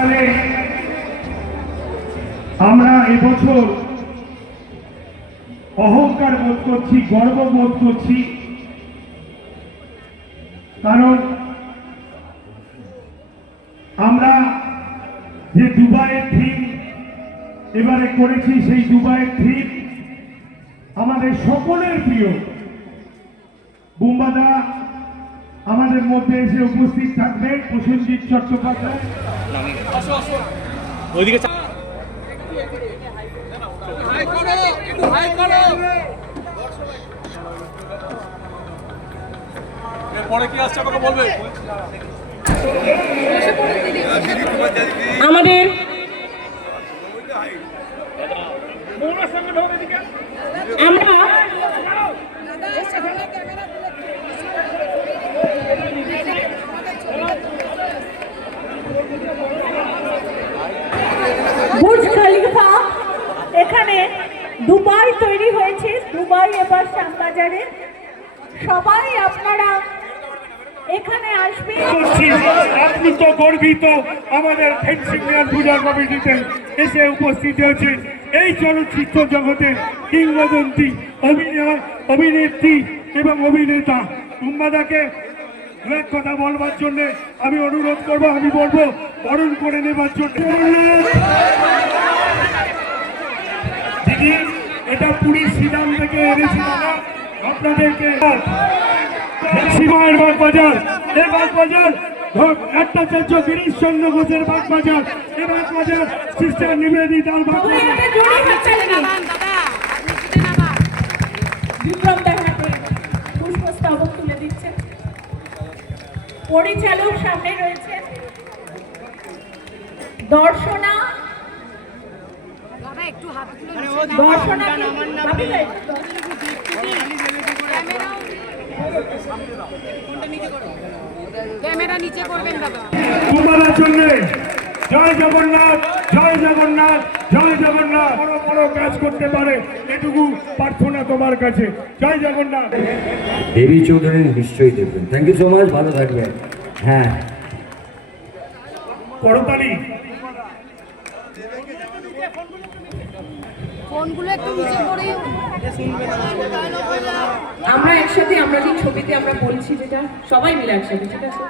প্যান্ডালে আমরা এবছর অহংকার বোধ করছি, গর্ব বোধ করছি। কারণ আমরা যে দুবাইয়ের থিম এবারে করেছি, সেই দুবাইয়ের থিম আমাদের সকলের প্রিয়। বুম্বাদা আমাদের মধ্যে এসে উপস্থিত থাকবেন প্রসেনজিৎ চট্টোপাধ্যায়। ওইদিকে পরে কি আসছে আমাকে আমাদের আমরা বুর্জ খলিফা এখানে দুবাই তৈরি হয়েছে, দুবাই এবার শ্যামবাজারে। সবাই আপনারা এখানে করছি আপনি তো গর্বিত আমাদের ফেন্সিং পূজা কমিটিতে এসে উপস্থিত হয়েছেন। এই চলচ্চিত্র জগতের কিংবদন্তি, অভিনয়, অভিনেত্রী এবং অভিনেতা উম্মাদাকে দু কথা বলবার জন্য আমি অনুরোধ করব, আমি বলব, বরণ করে নেবার জন্য। দিদি এটা পুরী সিদাম থেকে এনেছি দাদা আপনাদেরকে সীমার বাগ বাজার এ বাগ বাজার একটা গিরিশ চন্দ্র ঘোষের বাগ বাজার এ বাগ বাজার সিস্টার নিবেদিতার বাগ সবাই বাজার একটা জোরে হাততালি দিন। বিক্রম দার হাতে পুষ্পস্তবক তুলে দিচ্ছেন পরিচালক সামনে রয়েছেন দর্শনা দাদা একটু হাত তুলে দর্শনা ভাবি ভাই, ক্যামেরা নিচে করবেন দাদা। তোমার জন্য জয় জগন্নাথ জয় জগন্নাথ জয় জগন্নাথ। বড় বড় কাজ করতে পারে এটুকু প্রার্থনা তোমার কাছে। জয় জগন্নাথ। দেবী চৌধুরী নিশ্চয়ই দেখবেন। থ্যাংক ইউ সো মাচ ভালো থাকবেন। হ্যাঁ। করতালি। ফোনগুলো একটু নিচে করে আমরা একসাথে আমরা যে ছবিতে আমরা বলছি যেটা সবাই মিলে একসাথে ঠিক আছে?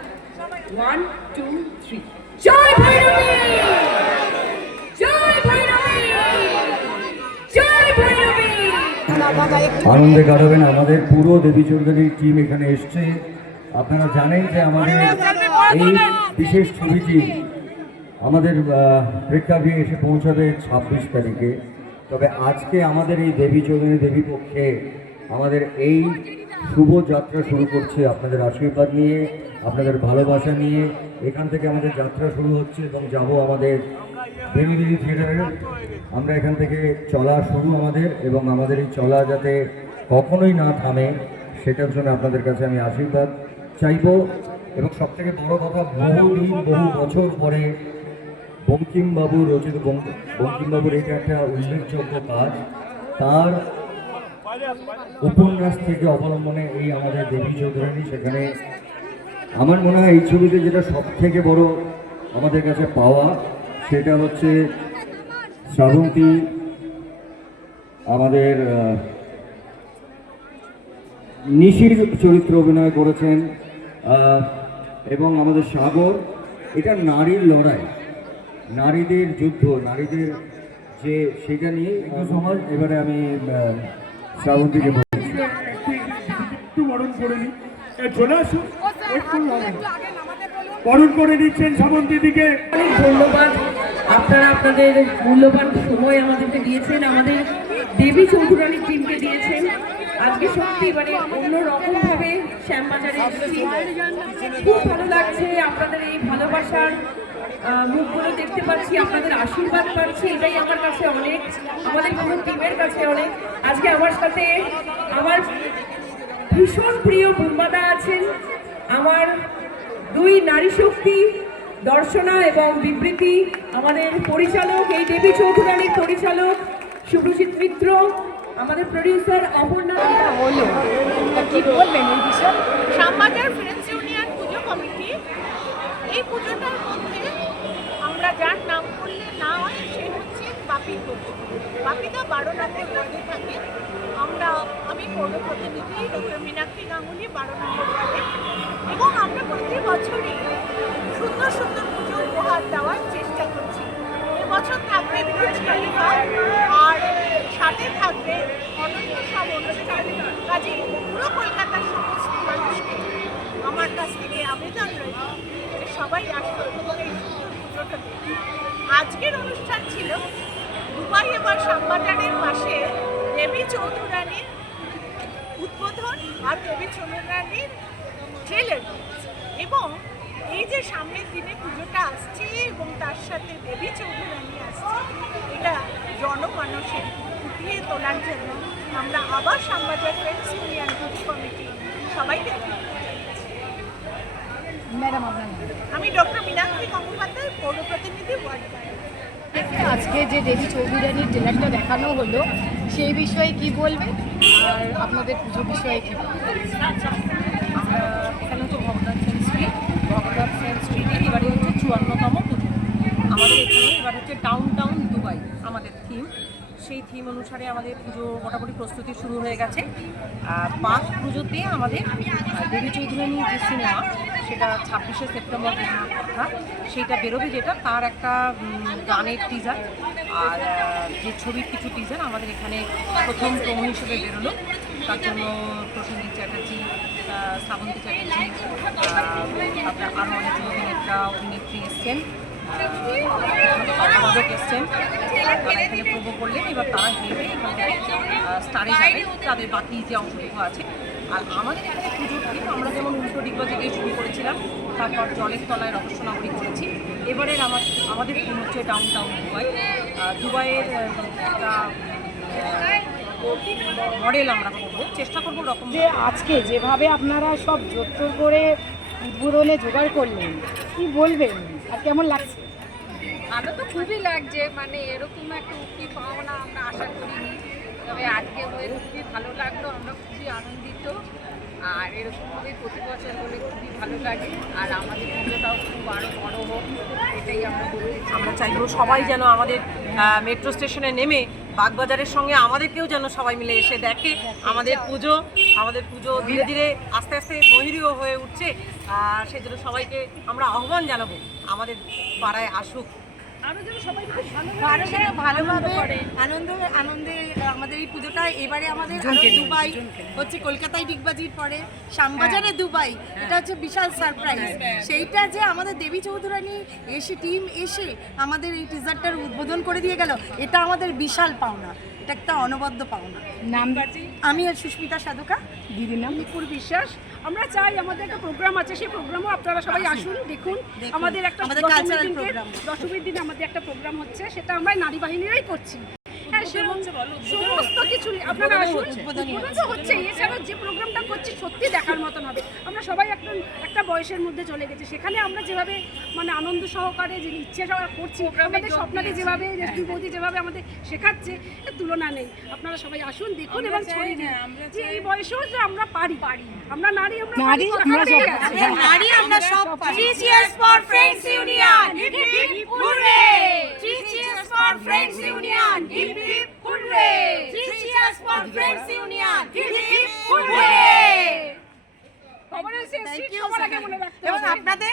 ওয়ান টু থ্রি জয় ভৈরবী! জয় ভৈরবী! জয় ভৈরবী! আনন্দে কাটাবেন আমাদের পুরো দেবী চৌধুরীর টিম এখানে এসছে। আপনারা জানেন যে আমাদের এই বিশেষ ছবিটি আমাদের প্রেক্ষাগৃহে এসে পৌঁছাবে ছাব্বিশ তারিখে। তবে আজকে আমাদের এই দেবী চৌধুরী দেবী পক্ষে আমাদের এই শুভ যাত্রা শুরু করছে আপনাদের আশীর্বাদ নিয়ে, আপনাদের ভালোবাসা নিয়ে। এখান থেকে আমাদের যাত্রা শুরু হচ্ছে এবং যাব আমাদের বেরুদিনী থিয়েটারে। আমরা এখান থেকে চলা শুরু আমাদের এবং আমাদের এই চলা যাতে কখনোই না থামে, সেটার জন্য আপনাদের কাছে আমি আশীর্বাদ চাইব। এবং সবথেকে বড় কথা, বহুদিন, বহু বছর পরে বঙ্কিমবাবু রচিত বঙ্কিমবাবুর এটা একটা উল্লেখযোগ্য কাজ। তার উপন্যাস থেকে অবলম্বনে এই আমাদের দেবী চৌধুরানী সেখানে, আমার মনে হয় এই ছবিতে যেটা সব থেকে বড় আমাদের কাছে পাওয়া, সেটা হচ্ছে শ্রাবন্তী আমাদের নিশির চরিত্র অভিনয় করেছেন এবং আমাদের সাগর, এটা নারীর লড়াই। নারীদের যুদ্ধ নারীদের যে সেটা নিয়ে একটু সমাজ এবারে আমি শ্রাবন্তীকে বলি একটু বরণ করে নিই। এ, চলে আসুন বরণ করে দিচ্ছেন শ্রাবন্তীদিকে। অনেক ধন্যবাদ। আপনারা আপনাদের মূল্যবান সময় আমাদেরকে দিয়েছেন আমাদের দেবী চৌধুরানীর টিমকে দিয়েছেন। আজকে সত্যি মানে অন্যরকম ভাবে শ্যামবাজারে এসেছি। খুব ভালো লাগছে আপনাদের এই ভালোবাসার মুখগুলো দেখতে পাচ্ছি, আপনাদের আশীর্বাদ পাচ্ছি, এটাই আমার কাছে অনেক, আমাদের পুরো টিমের কাছে অনেক। আজকে আমার সাথে আমার ভীষণ প্রিয় বুম্বাদা আছেন, আমার দুই নারী শক্তি, দর্শনা এবং বিবৃতি, আমাদের পরিচালক, এই দেবী চৌধুরানীর পরিচালক, শুভজিৎ মিত্র, আমাদের প্রডিউসার অপর্ণা কি বলবেন এই বিষয়ে? ফ্রেন্ডস ইউনিয়ন পুজো কমিটি, এই আমরা যার নাম করলে না হয়, সে হচ্ছে বাপি বাপিদা বারো নম্বর ওয়ার্ডে থাকে। আমরা, আমি পৌর প্রতিনিধি ডক্টর মীনাক্ষী গাঙ্গুলি বারো নম্বর ওয়ার্ডে। এবং আমরা প্রতি বছরই সুন্দর সুন্দর পুজো উপহার দেওয়ার চেষ্টা করছি। এবছর থাকবে আর সাথে থাকবে অনন্য সব অনুষ্ঠান। কাজে পুরো কলকাতার সমস্ত মানুষকে আমার কাছ থেকে আবেদন রয়েছে সবাই আসবে আজকের অনুষ্ঠান ছিল দুবাই এবার শ্যামবাজারের পাশে দেবী চৌধুরানীর উদ্বোধন আর দেবী চৌধুরানীর জেলের এবং এই যে সামনের দিনে পুজোটা আসছে এবং তার সাথে দেবী চৌধুরানী আসছে, এটা জনমানসের ফুটিয়ে তোলার জন্য আমরা আবার শ্যামবাজার ফ্রেন্ডস ইউনিয়ন কমিটি সবাইকে। ম্যাডাম আপনার আমি ডক্টর মীনাক্ষী গঙ্গোপাধ্যায় পৌর প্রতিনিধি আজকে যে দেবী চৌধুরানীর ট্রেলারটা দেখানো হলো সেই বিষয়ে কি বলবেন আর আপনাদের পুজো বিষয়ে কি আমরা এখানে হচ্ছে ভগদান সেন স্ট্রিট। ভগদান সেন স্ট্রিটে এবারে হচ্ছে চুয়ান্নতম পুজো। আমাদের এখানে এবার হচ্ছে ডাউন টাউন দুবাই আমাদের থিম সেই থিম অনুসারে আমাদের পুজো মোটামুটি প্রস্তুতি শুরু হয়ে গেছে। আর পাঁচ পুজোতে আমাদের দেবী চৌধুরানী যে সিনেমা সেটা ছাব্বিশে সেপ্টেম্বর কথা সেইটা বেরোবে যেটা, তার একটা গানের টিজার আর যে ছবির কিছু টিজার আমাদের এখানে প্রথম প্রমো হিসেবে বেরোলো। তার জন্য প্রসেনজিৎ চ্যাটার্জি শ্রাবন্তী চ্যাটার্জি আরও অনেক অভিনেতা, অভিনেত্রী এসছেন। সম্পাদক এসছেন। করলেন, এবার তারা থেকে স্টারে যাবে। তাদের বাকি যে অংশটুকু আছে আর আমাদের এখানে পুজোর ঠিক আমরা যেমন উল্টো ডিগবাজি দিয়ে শুরু করেছিলাম তারপর জলের তলায় রহস্য নগরী করেছি। এবারের আমার আমাদের থিম হচ্ছে ডাউন টাউন দুবাই দুবাইয়ের একটা মডেল আমরা করব। চেষ্টা করব রকম যে আজকে যেভাবে আপনারা সব জোত্তর করে উদ্বোধনে জোগাড় করলেন কি বলবেন? আর কেমন লাগছে? ভালো তো খুবই লাগছে মানে এরকম একটা উক্তি পাওনা আমরা আশা করিনি। তবে আজকে হয়ে খুবই ভালো লাগল, আমরা খুবই আনন্দিত। আর এরকমভাবে প্রতি বছর হলে খুবই ভালো লাগে। আর আমাদের পুজোটাও খুব আরও বড় হোক, এটাই আমরা আমরা চাইব সবাই যেন আমাদের মেট্রো স্টেশনে নেমে বাগবাজারের সঙ্গে আমাদেরকেও যেন সবাই মিলে এসে দেখে আমাদের পুজো আমাদের পুজো ধীরে ধীরে আস্তে আস্তে মহিরীয় হয়ে উঠছে। আর সেই জন্য সবাইকে আমরা আহ্বান জানাব, আমাদের পাড়ায় আসুক। আরও যেন ভালোভাবে আনন্দ আনন্দে আমাদের এই পুজোটা এবারে আমাদের আরও দুবাই হচ্ছে কলকাতায় ডিগবাজির পরে শ্যামবাজারে দুবাই এটা হচ্ছে বিশাল সারপ্রাইজ সেইটা যে আমাদের দেবী চৌধুরানী এসে টিম এসে আমাদের এই টিজারটার উদ্বোধন করে দিয়ে গেল এটা আমাদের বিশাল পাওনা। এটা একটা অনবদ্য পাওনা। নাম? আমি আর সুস্মিতা সাধুকা। দিদি নাম? নিপুর বিশ্বাস। আমরা চাই আমাদের একটা প্রোগ্রাম আছে সেই প্রোগ্রামও আপনারা সবাই আসুন। দেখুন। আমাদের একটা আমাদের দশমীর cultural দশমীর দিনে আমাদের একটা প্রোগ্রাম হচ্ছে সেটা আমরা নারী বাহিনীরাই করছি। সমস্ত কিছু আপনারা আসুন উদ্বোধনী উদ্বোধন তো হচ্ছে। এছাড়াও যে প্রোগ্রামটা করছি সত্যি দেখার মতন হবে। আমরা সবাই একটা একটা বয়সের মধ্যে চলে গেছি। সেখানে আমরা যেভাবে মানে আনন্দ সহকারে যে ইচ্ছে সহকারে করছি আমাদের স্বপ্নাদি যেভাবে রেশমি বৌদি যেভাবে আমাদের শেখাচ্ছে এর তুলনা নেই। আপনারা সবাই আসুন দেখুন এবং ছড়িয়ে দিন। যে এই বয়সেও যে আমরা পারি। পারি। আমরা নারী আমরা নারী, আমরা সব আছে। নারী আমরা সব পারি। For friends union hip hip hurray three cheers for friends hip hip hurray three cheers for friends union hip hip hurray খবরের শেষ সিট সবার আগে মনে রাখতে এবং হবে। আপনাদের